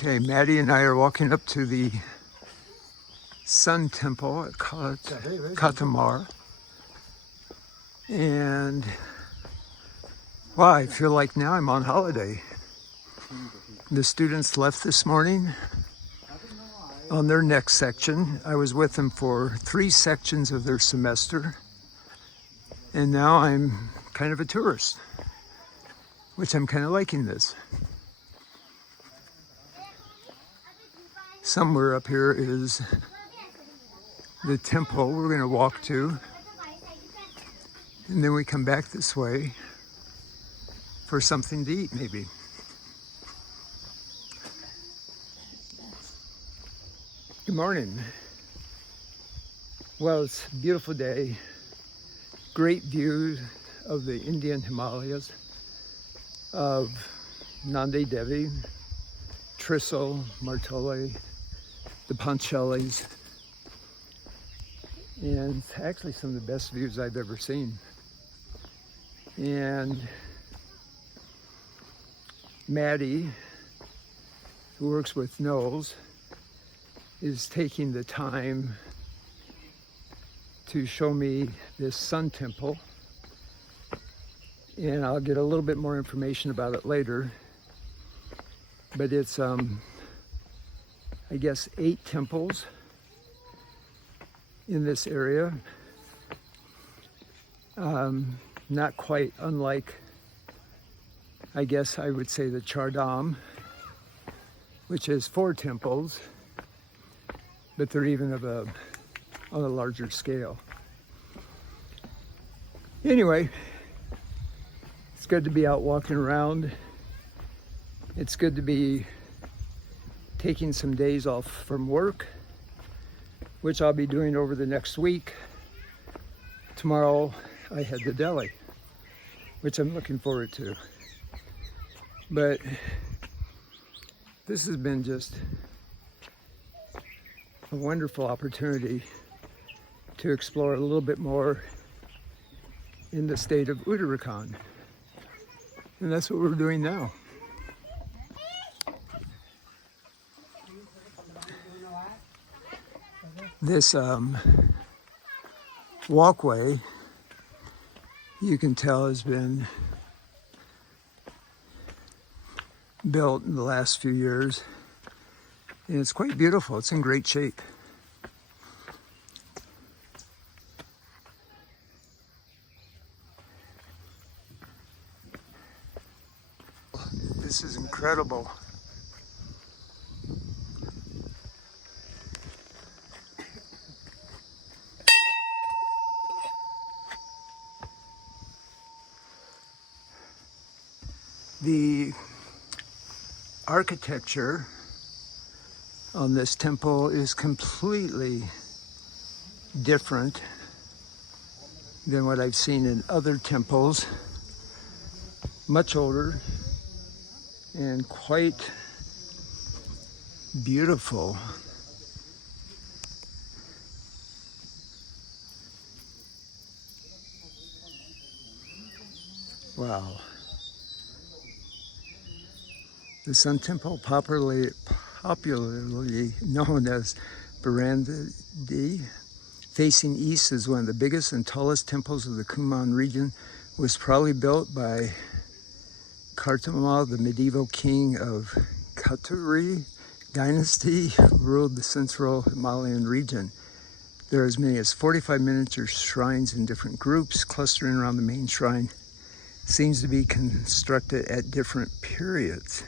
Okay, Maddie and I are walking up to the Sun Temple at Katamar. And wow, I feel like now I'm on holiday. The students left this morning on their next section. I was with them for 3 sections of their semester. And now I'm kind of a tourist, which I'm kind of liking this. Somewhere up here is the temple we're going to walk to, and then we come back this way for something to eat, maybe. Good morning. Well, it's a beautiful day. Great view of the Indian Himalayas, of Nandi Devi, Trisel, Martole, the Panchelis, and it's actually some of the best views I've ever seen. And Maddie, who works with Knowles, is taking the time to show me this Sun Temple, and I'll get a little bit more information about it later. But it's I guess 8 temples in this area. Not quite unlike, I guess I would say, the Char Dham, which is 4 temples, but they're even on a larger scale. Anyway, it's good to be out walking around. It's good to be taking some days off from work, which I'll be doing over the next week. Tomorrow I head to Delhi, which I'm looking forward to. But this has been just a wonderful opportunity to explore a little bit more in the state of Uttarakhand. And that's what we're doing now. This walkway, you can tell, has been built in the last few years, and it's quite beautiful. It's in great shape. This is incredible. The architecture on this temple is completely different than what I've seen in other temples. Much older and quite beautiful. Wow. The Sun Temple, popularly known as Barandadi, facing east, is one of the biggest and tallest temples of the Kumaon region. Was probably built by Kartama, the medieval king of Katuri dynasty, who ruled the central Himalayan region. There are as many as 45 miniature shrines in different groups clustering around the main shrine. Seems to be constructed at different periods.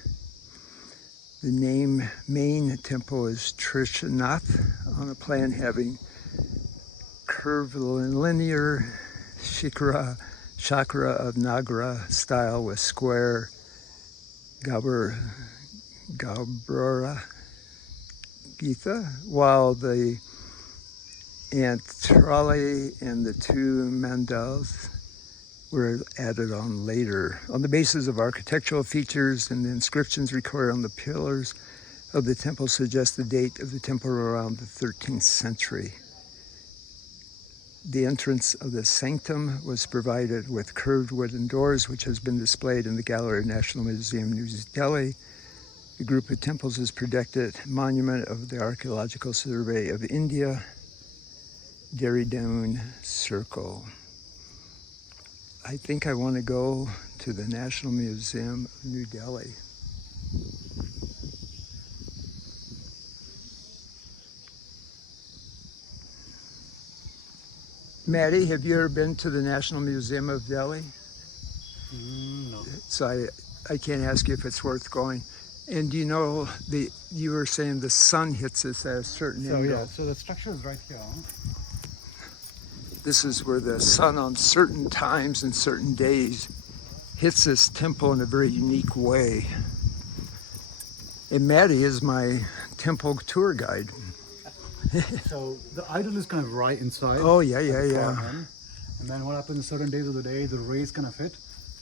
The name main temple is Trishanath, on a plan having curvilinear chakra of Nagara style with square Gabura Gita, while the Antrali and the 2 mandals were added on later. On the basis of architectural features and the inscriptions recorded on the pillars of the temple suggest the date of the temple around the 13th century. The entrance of the sanctum was provided with curved wooden doors, which has been displayed in the Gallery of National Museum, New Delhi. The group of temples is protected monument of the Archaeological Survey of India, Dehradun Circle. I think I want to go to the National Museum of New Delhi. Maddie, have you ever been to the National Museum of Delhi? No. So I can't ask you if it's worth going. And do you know, you were saying the sun hits us at a certain So angle. yeah, so the structure is right here. This is where the sun on certain times and certain days hits this temple in a very unique way. And Maddie is my temple tour guide. So the idol is kind of right inside. Oh, yeah. And then what happens certain days of the day, the rays kind of hit,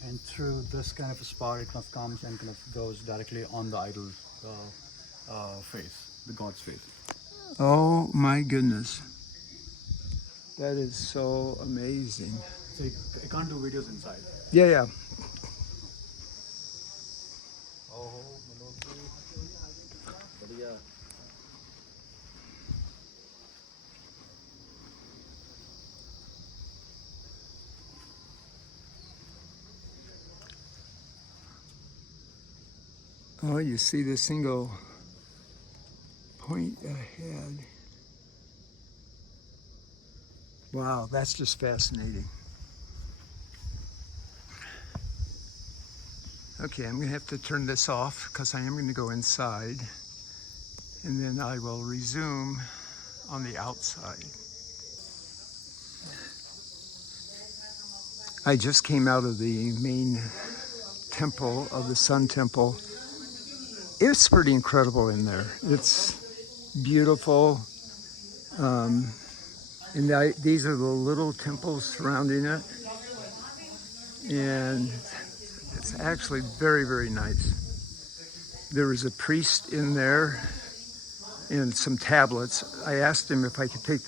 and through this kind of a spot, it kind of comes and kind of goes directly on the idol's face, the god's face. Oh my goodness. That is so amazing. So you can't do videos inside. Yeah. Oh, you see the single point ahead. Wow, that's just fascinating. Okay, I'm gonna have to turn this off because I am gonna go inside and then I will resume on the outside. I just came out of the main temple of the Sun Temple. It's pretty incredible in there. It's beautiful. And these are the little temples surrounding it. And it's actually very, very nice. There was a priest in there and some tablets. I asked him if I could take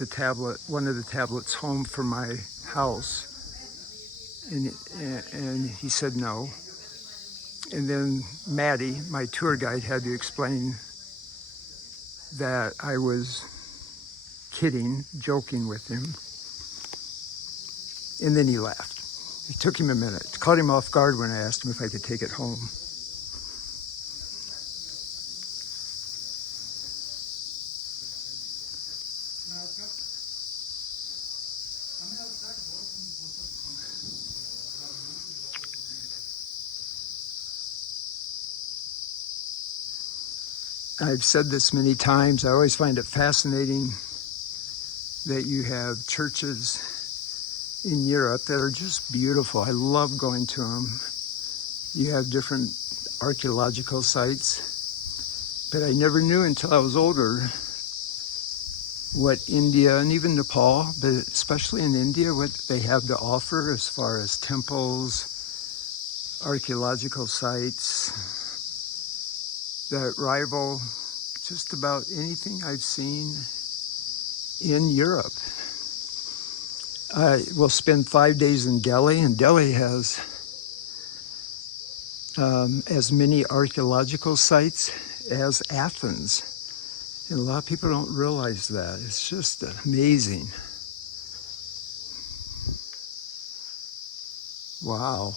one of the tablets home for my house. And he said no. And then Maddie, my tour guide, had to explain that I was kidding, joking with him. And then he laughed. It took him a minute. It caught him off guard when I asked him if I could take it home. I've said this many times. I always find it fascinating that you have churches in Europe that are just beautiful. I love going to them. You have different archaeological sites, but I never knew until I was older what India and even Nepal, but especially in India, what they have to offer as far as temples, archaeological sites that rival just about anything I've seen in Europe. I will spend 5 days in Delhi, and Delhi has as many archaeological sites as Athens. And a lot of people don't realize that. It's just amazing. Wow.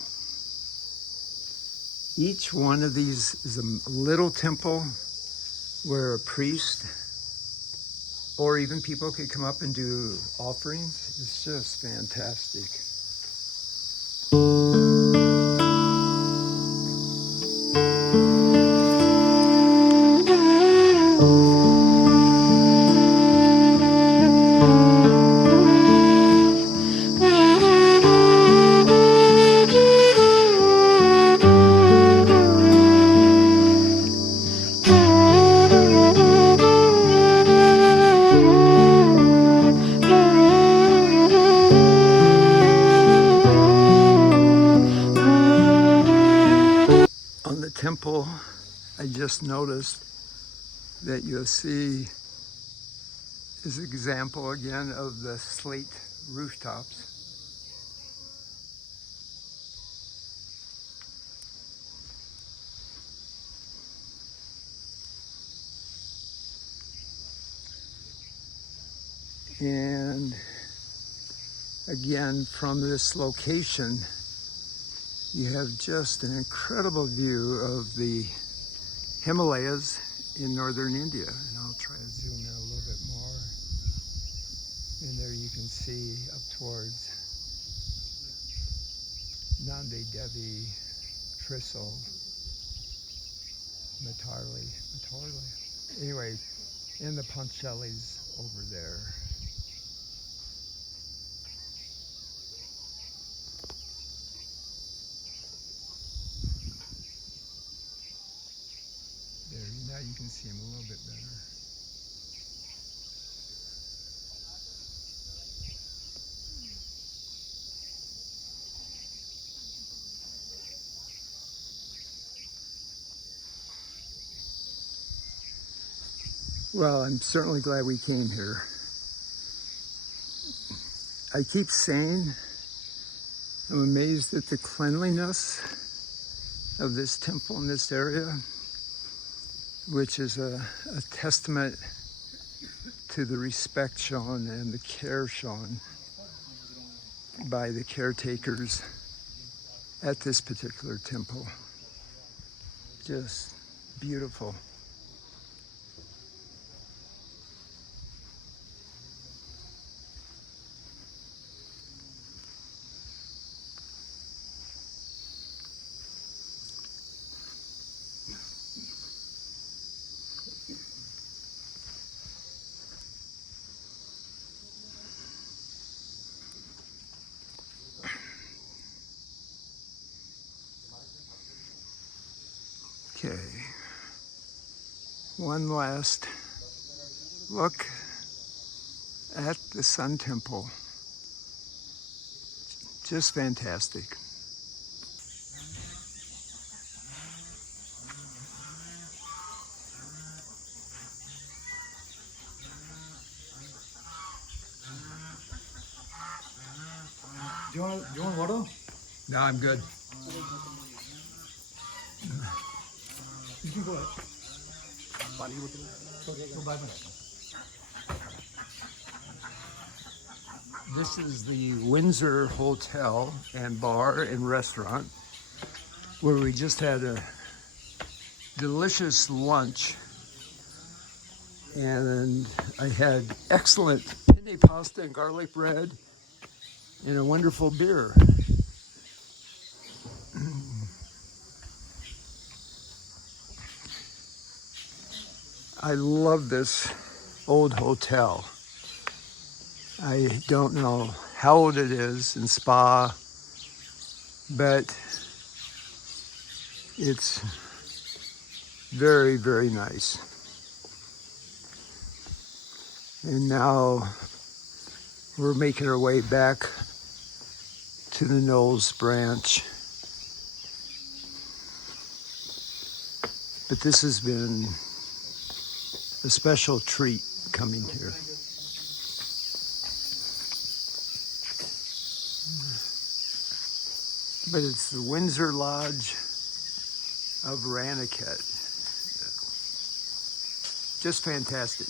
Each one of these is a little temple where a priest or even people could come up and do offerings. It's just fantastic. On the temple, I just noticed that you'll see this example again of the slate rooftops. And again, from this location, you have just an incredible view of the Himalayas in northern India. And I'll try to zoom in a little bit more. And there you can see up towards Nandi Devi, Trisol, Matarli. Anyway, and the Panchalis over there. There, now you can see them a little bit better. Well, I'm certainly glad we came here. I keep saying I'm amazed at the cleanliness of this temple in this area, which is a testament to the respect shown and the care shown by the caretakers at this particular temple. Just beautiful. Okay, one last look at the Sun Temple. Just fantastic. Do you want water? No, I'm good. You can go ahead. This is the Windsor Hotel and Bar and Restaurant, where we just had a delicious lunch, and I had excellent penne pasta and garlic bread and a wonderful beer. I love this old hotel. I don't know how old it is in Spa, but it's very, very nice. And now we're making our way back to the Knowles branch. But this has been a special treat coming here. But it's the Windsor Lodge of Ranniket. Just fantastic.